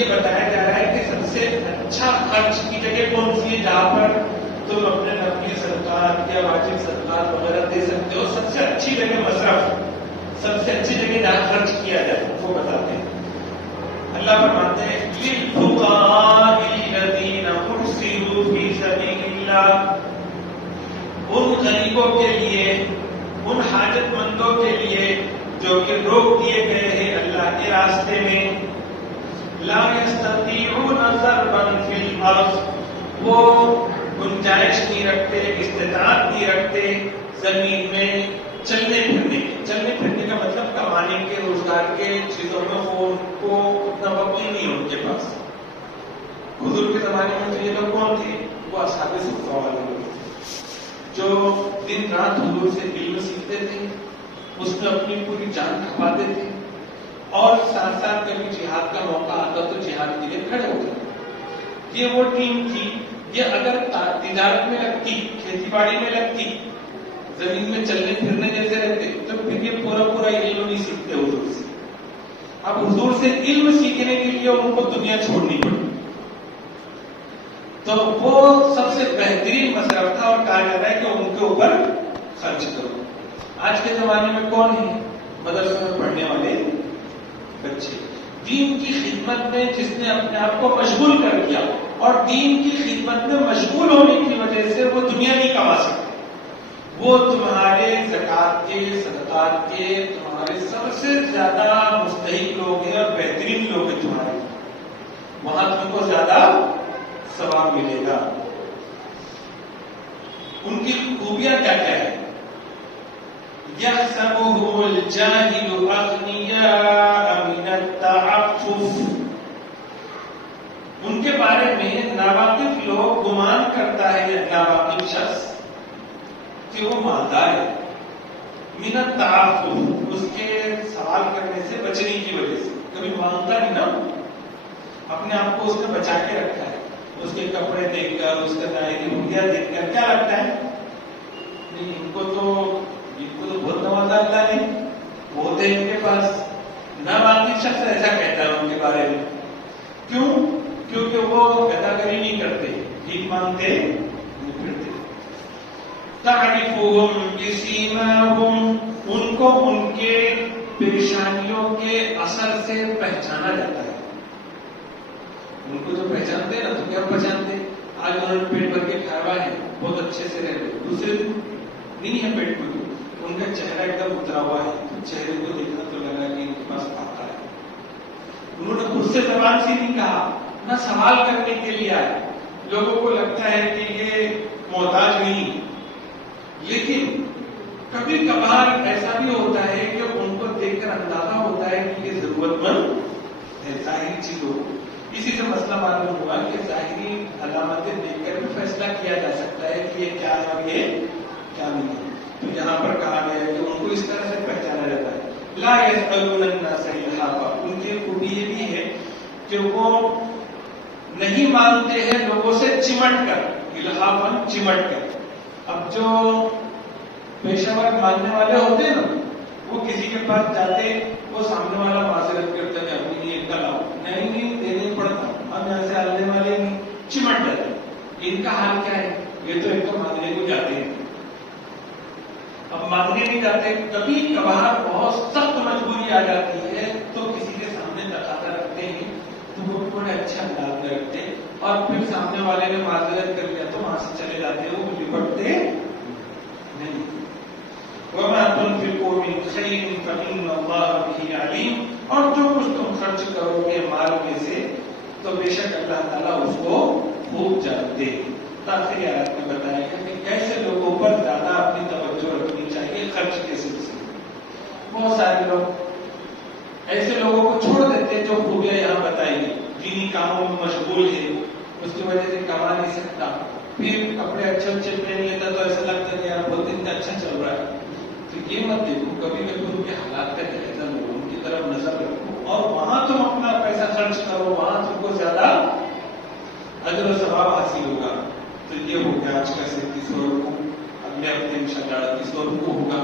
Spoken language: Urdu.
یہ بتایا جا رہا ہے کہ سب سے اچھا خرچ کی جگہ کون سی ہے جہاں پر تم اپنے نفلی صدقات یا واجب صدقات وغیرہ دے سکتے ہو. سب سے اچھی جگہ مصرف، سب سے اچھی جگہ جہاں خرچ کیا جائے وہ بتاتے ہیں. اللہ فرماتے ہیں للفقراء الذین احصروا فی سبیل اللہ، ان غریبوں کے لیے، ان حاجت مندوں کے لیے جو کہ روک دیے گئے ہیں اللہ کے راستے میں. لا یستطیعون ضربا فی الارض، وہ گنجائش نہیں رکھتے، استطاعت نہیں رکھتے زمین میں چلنے پھرنے کی. چلنے پھرنے کا مطلب کمانے کے، روزگار کے چیزوں میں وہ ان کو اتنا وقت ہی نہیں ان کے پاس. حضور کے زمانے میں تو یہ لوگ کون تھے؟ وہ اصحاب صفہ والے لوگ جو دن رات حضور سے علم سیکھتے تھے، اس میں اپنی پوری جان کھپاتے تھے، اور ساتھ ساتھ کبھی جہاد کا موقع آتا تو جہاد کے لیے کھڑے ہوتے تھے. یہ وہ ٹیم تھی، یہ اگر تجارت میں لگتی، کھیتی باڑی میں لگتی، زمین میں چلنے پھرنے جیسے رہتے تو پھر یہ پورا علم نہیں سیکھتے حضور سے. اب حضور سے علم سیکھنے کے لیے ان کو دنیا چھوڑنی پڑی، تو وہ سب سے بہترین مصرف تھا، اور کہا جاتا ہے کہ ان کے اوپر خرچ کرو. آج کے زمانے میں کون ہے مدرسے میں پڑھنے والے بچے؟ دین کی خدمت میں جس نے اپنے آپ کو مشغول کر دیا، اور دین کی خدمت میں مشغول ہونے کی وجہ سے وہ دنیا نہیں کما سکتے، وہ تمہارے زکات کے، صدقات کے تمہارے سب سے زیادہ مستحق لوگ ہیں اور بہترین لوگ ہیں تمہارے، وہاں تم کو زیادہ ثواب ملے گا. ان کی خوبیاں کیا کیا ہے؟ يحسبهم الجاهل أغنياء من التعفف، ان کے بارے میں ناواقف لوگ گمان کرتا ہے یا ناواقف شخص کہ وہ مالدار ہے. من التعفف، اس کے سوال کرنے سے بچنے کی وجہ سے، کبھی مانگتا نہیں نا، اپنے آپ کو اس نے بچا کے رکھا ہے. اس کے کپڑے دیکھ کر، اس کا ظاہری رویہ دیکھ کر کیا لگتا ہے؟ نہیں، ان کو تو بہت نوازا اللہ نے، بہت ہے ان کے پاس. ناواقف شخص ایسا کہتا ہے ان کے بارے میں. کیوں؟ کیونکہ وہ اداکاری نہیں کرتے، بھیک مانگتے نہیں پھرتے. تعرفهم بسیماهم، ان کو ان کے پریشانیوں کے اثر سے پہچانا جاتا ہے. ان کو جو پہچانتے ہیں نا تو کیا پہچانتے؟ آج انہوں نے پیٹ بھر کے کھایا ہے، بہت اچھے سے رہتے، دوسرے دن نہیں ہے پیٹ بھر، ان کا چہرہ ایک دم اترا ہوا ہے، چہرے کو دیکھنا تو لگا کہ ان کے پاس پاتا ہے. انہوں نے خود سے زبان سے نہیں کہا، نہ سوال کرنے کے لیے آئے. لوگوں کو لگتا ہے کہ یہ محتاج نہیں، لیکن کبھی کبھار ایسا بھی ہوتا ہے کہ ان کو دیکھ کر اندازہ ہوتا ہے کہ یہ ضرورت مند ہے، ظاہری چیزوں. اسی سے مسئلہ معلوم ہوا کہ ظاہری علامتیں دیکھ کر بھی فیصلہ کیا جا سکتا ہے کہ یہ کیا ہے اور یہ کیا نہیں ہے. تو یہاں پر کہا گیا ہے کہ ان کو اس طرح سے پہچانا جاتا ہے. لا يسألون الناس الحافا، ان کی خوبی یہ بھی ہے کہ وہ نہیں مانگتے ہیں لوگوں سے چمٹ کر، الحافاً چمٹ کر. اب جو پیشہ ور مانگنے والے ہوتے ہیں نا، وہ کسی کے پاس جاتے، وہ سامنے والا معذرت کرتا ہے اپنی نہیں ایک لاؤ، نہیں دینے پڑتا، ہم یہاں سے آنے والے نہیں، چمٹ جاتے. ان کا حال کیا ہے؟ یہ تو ایک تو مانگنے کو جاتے ہیں، اب مانگنے نہیں جاتے. کبھی کبھار بہت سخت مجبوری آ جاتی ہے تو کسی کے سامنے تقاضا رکھتے ہیں تو وہ تھوڑے اچھے انداز میں رکھتے، اور پھر سامنے والے نے معذرت کر لیا تو وہاں سے چلے جاتے، وہ لپٹتے نہیں. وما تنفقوا من خير فإن الله به عليم، اور جو کچھ تم خرچ کرو گے مال میں سے تو بے شک اللہ تعالیٰ اس کو خوب جانتے. آخری آیت میں بتایا گیا کہ کیسے لوگوں پر زیادہ اپنی توجہ رکھنی چاہیے خرچ کے سلسلے. بہت سارے لوگ ایسے لوگوں کو چھوڑ دیتے جو خوبیاں یہاں بتائی گئی، دینی کاموں میں مشغول ہے، اس کی وجہ سے کما نہیں سکتا، پھر کپڑے اچھے پہن لیتا تو ایسا لگتا ہے یار بہت دن اچھا چل رہا ہے. تو یہ مت دیکھو، کبھی کبھی ان کے حالات کا جائزہ لو، ان کی طرف نظر رکھو، اور وہاں تم اپنا پیسہ خرچ کرو، وہاں تم کو زیادہ اجر و ثواب حاصل ہوگا. تو یہ ہو گیا آج کا 37واں رکوع. اگلے ہفتے انشاءاللہ 38واں رکوع ہوگا.